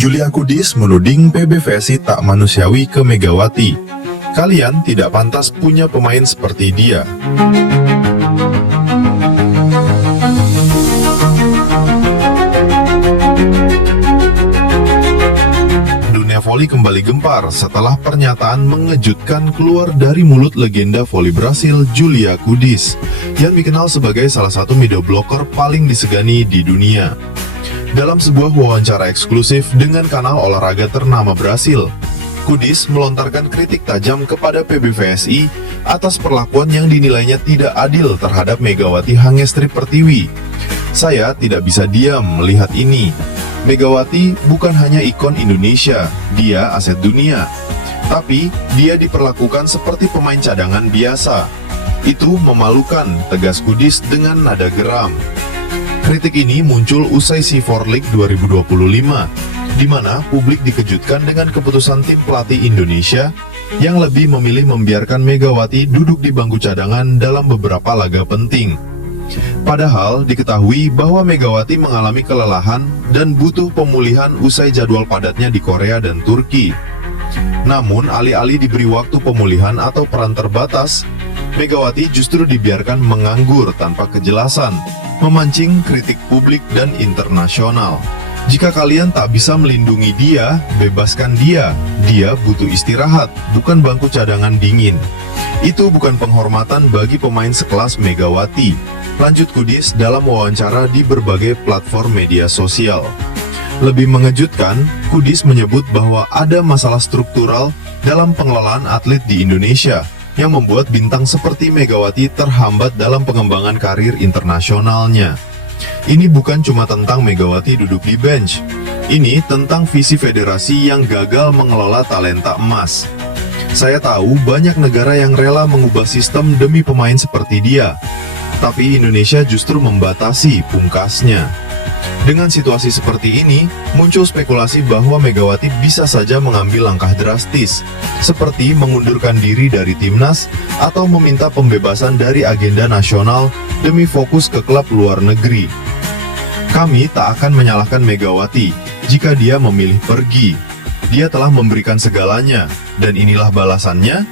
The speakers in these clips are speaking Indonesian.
Julia Kudis menuding PBVSI tak manusiawi ke Megawati. Kalian tidak pantas punya pemain seperti dia. Dunia voli kembali gempar setelah pernyataan mengejutkan keluar dari mulut legenda voli Brasil Julia Kudis, yang dikenal sebagai salah satu media blogger paling disegani di dunia. Dalam sebuah wawancara eksklusif dengan kanal olahraga ternama Brasil, Kudis melontarkan kritik tajam kepada PBVSI atas perlakuan yang dinilainya tidak adil terhadap Megawati Hangestri Pertiwi. Saya tidak bisa diam melihat ini. Megawati bukan hanya ikon Indonesia, dia aset dunia. Tapi dia diperlakukan seperti pemain cadangan biasa. Itu memalukan, tegas Kudis dengan nada geram. Kritik ini muncul usai C4 League 2025, di mana publik dikejutkan dengan keputusan tim pelatih Indonesia yang lebih memilih membiarkan Megawati duduk di bangku cadangan dalam beberapa laga penting. Padahal diketahui bahwa Megawati mengalami kelelahan dan butuh pemulihan usai jadwal padatnya di Korea dan Turki. Namun alih-alih diberi waktu pemulihan atau peran terbatas, Megawati justru dibiarkan menganggur tanpa kejelasan, memancing kritik publik dan internasional. Jika kalian tak bisa melindungi dia, bebaskan dia. Dia butuh istirahat, bukan bangku cadangan dingin. Itu bukan penghormatan bagi pemain sekelas Megawati, lanjut Kudis dalam wawancara di berbagai platform media sosial. Lebih mengejutkan, Kudis menyebut bahwa ada masalah struktural dalam pengelolaan atlet di Indonesia yang membuat bintang seperti Megawati terhambat dalam pengembangan karir internasionalnya. Ini bukan cuma tentang Megawati duduk di bench. Ini tentang visi federasi yang gagal mengelola talenta emas. Saya tahu banyak negara yang rela mengubah sistem demi pemain seperti dia, tapi Indonesia justru membatasi, pungkasnya. Dengan situasi seperti ini, muncul spekulasi bahwa Megawati bisa saja mengambil langkah drastis, seperti mengundurkan diri dari timnas atau meminta pembebasan dari agenda nasional demi fokus ke klub luar negeri. Kami tak akan menyalahkan Megawati jika dia memilih pergi. Dia telah memberikan segalanya, dan inilah balasannya,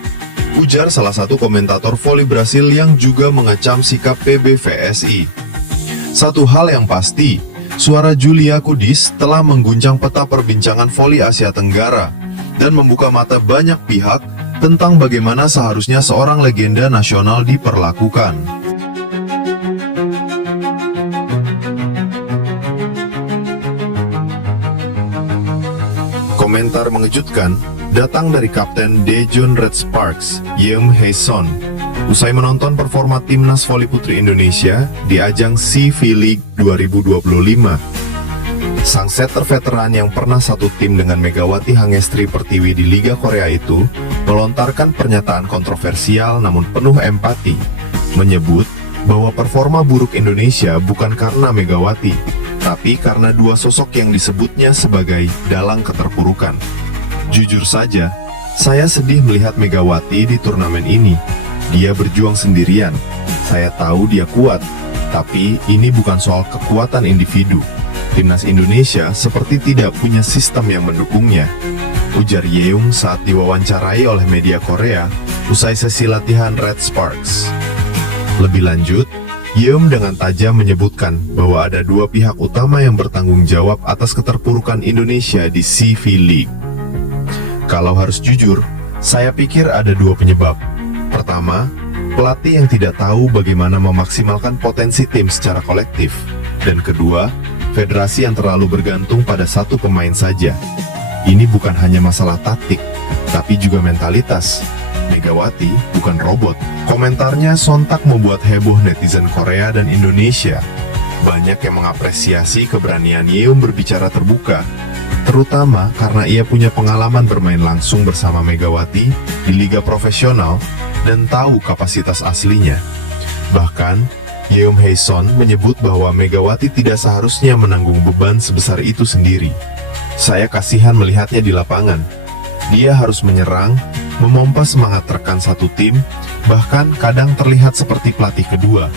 ujar salah satu komentator voli Brasil yang juga mengecam sikap PBVSI. Satu hal yang pasti, suara Julia Kudis telah mengguncang peta perbincangan voli Asia Tenggara dan membuka mata banyak pihak tentang bagaimana seharusnya seorang legenda nasional diperlakukan. Komentar mengejutkan datang dari Kapten Daejeon Red Sparks, Yeom Hae-son, usai menonton performa timnas voli putri Indonesia di ajang CV League 2025. Sang setter veteran yang pernah satu tim dengan Megawati Hangestri Pertiwi di Liga Korea itu melontarkan pernyataan kontroversial namun penuh empati, menyebut bahwa performa buruk Indonesia bukan karena Megawati, tapi karena dua sosok yang disebutnya sebagai dalang keterpurukan. Jujur saja, saya sedih melihat Megawati di turnamen ini. Dia berjuang sendirian. Saya tahu dia kuat, tapi ini bukan soal kekuatan individu. Timnas Indonesia seperti tidak punya sistem yang mendukungnya, ujar Yeom saat diwawancarai oleh media Korea usai sesi latihan Red Sparks. Lebih lanjut, Yeom dengan tajam menyebutkan bahwa ada dua pihak utama yang bertanggung jawab atas keterpurukan Indonesia di CV League. Kalau harus jujur, saya pikir ada dua penyebab. Pertama, pelatih yang tidak tahu bagaimana memaksimalkan potensi tim secara kolektif. Dan kedua, federasi yang terlalu bergantung pada satu pemain saja. Ini bukan hanya masalah taktik, tapi juga mentalitas. Megawati bukan robot. Komentarnya sontak membuat heboh netizen Korea dan Indonesia. Banyak yang mengapresiasi keberanian Yeom berbicara terbuka, terutama karena ia punya pengalaman bermain langsung bersama Megawati di liga profesional dan tahu kapasitas aslinya. Bahkan, Yeom Hae-son menyebut bahwa Megawati tidak seharusnya menanggung beban sebesar itu sendiri. Saya kasihan melihatnya di lapangan. Dia harus menyerang, memompa semangat rekan satu tim, bahkan kadang terlihat seperti pelatih kedua.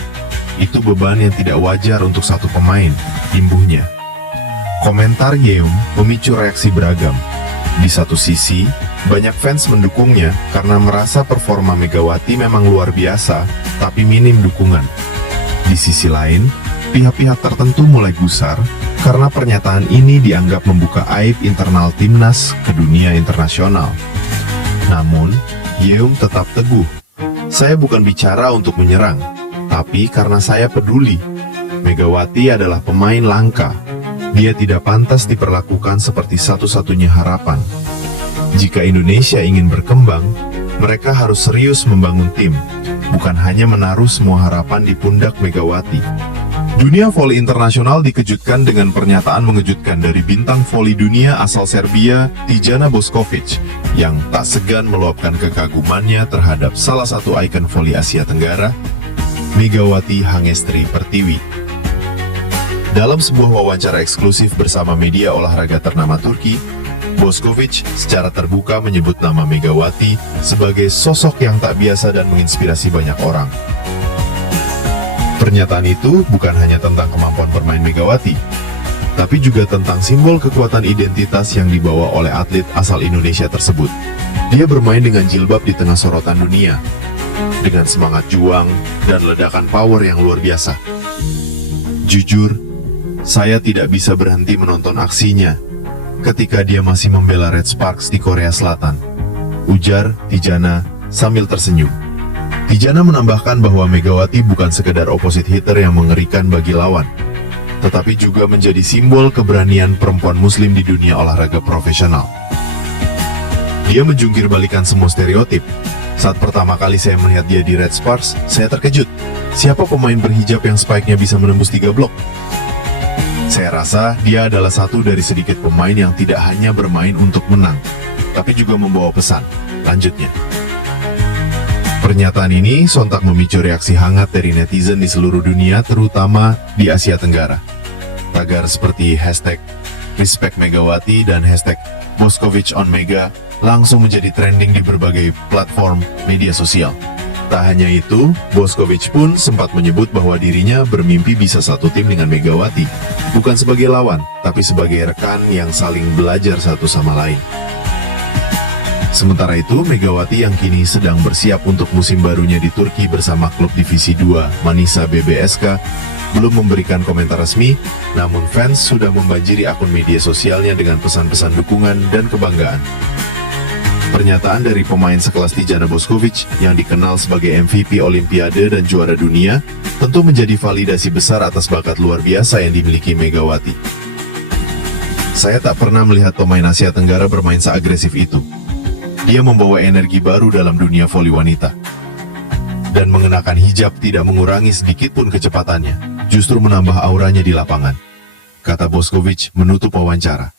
Itu beban yang tidak wajar untuk satu pemain, imbuhnya. Komentar Yeum memicu reaksi beragam. Di satu sisi, banyak fans mendukungnya karena merasa performa Megawati memang luar biasa, tapi minim dukungan. Di sisi lain, pihak-pihak tertentu mulai gusar karena pernyataan ini dianggap membuka aib internal timnas ke dunia internasional. Namun, Yeum tetap teguh. Saya bukan bicara untuk menyerang, tapi karena saya peduli. Megawati adalah pemain langka. Dia tidak pantas diperlakukan seperti satu-satunya harapan. Jika Indonesia ingin berkembang, mereka harus serius membangun tim, bukan hanya menaruh semua harapan di pundak Megawati. Dunia voli internasional dikejutkan dengan pernyataan mengejutkan dari bintang voli dunia asal Serbia, Tijana Bošković, yang tak segan meluapkan kekagumannya terhadap salah satu ikon voli Asia Tenggara, Megawati Hangestri Pertiwi. Dalam sebuah wawancara eksklusif bersama media olahraga ternama Turki, Bošković secara terbuka menyebut nama Megawati sebagai sosok yang tak biasa dan menginspirasi banyak orang. Pernyataan itu bukan hanya tentang kemampuan bermain Megawati, tapi juga tentang simbol kekuatan identitas yang dibawa oleh atlet asal Indonesia tersebut. Dia bermain dengan jilbab di tengah sorotan dunia, dengan semangat juang dan ledakan power yang luar biasa. Jujur, saya tidak bisa berhenti menonton aksinya ketika dia masih membela Red Sparks di Korea Selatan, ujar Tijana sambil tersenyum. Tijana menambahkan bahwa Megawati bukan sekedar opposite hitter yang mengerikan bagi lawan, tetapi juga menjadi simbol keberanian perempuan muslim di dunia olahraga profesional. Dia menjungkir balikan semua stereotip. Saat pertama kali saya melihat dia di Red Sparks, saya terkejut. Siapa pemain berhijab yang spike-nya bisa menembus 3 blok? Saya rasa dia adalah satu dari sedikit pemain yang tidak hanya bermain untuk menang, tapi juga membawa pesan, lanjutnya. Pernyataan ini sontak memicu reaksi hangat dari netizen di seluruh dunia, terutama di Asia Tenggara. Tagar seperti hashtag Respect Megawati dan hashtag Bošković on Mega langsung menjadi trending di berbagai platform media sosial. Tak hanya itu, Bošković pun sempat menyebut bahwa dirinya bermimpi bisa satu tim dengan Megawati, bukan sebagai lawan, tapi sebagai rekan yang saling belajar satu sama lain. Sementara itu, Megawati yang kini sedang bersiap untuk musim barunya di Turki bersama klub Divisi 2 Manisa BBSK, belum memberikan komentar resmi, namun fans sudah membanjiri akun media sosialnya dengan pesan-pesan dukungan dan kebanggaan. Pernyataan dari pemain sekelas Tijana Bošković yang dikenal sebagai MVP Olimpiade dan juara dunia tentu menjadi validasi besar atas bakat luar biasa yang dimiliki Megawati. Saya tak pernah melihat pemain Asia Tenggara bermain seagresif itu. Dia membawa energi baru dalam dunia voli wanita. Dan mengenakan hijab tidak mengurangi sedikit pun kecepatannya, justru menambah auranya di lapangan, kata Bošković menutup wawancara.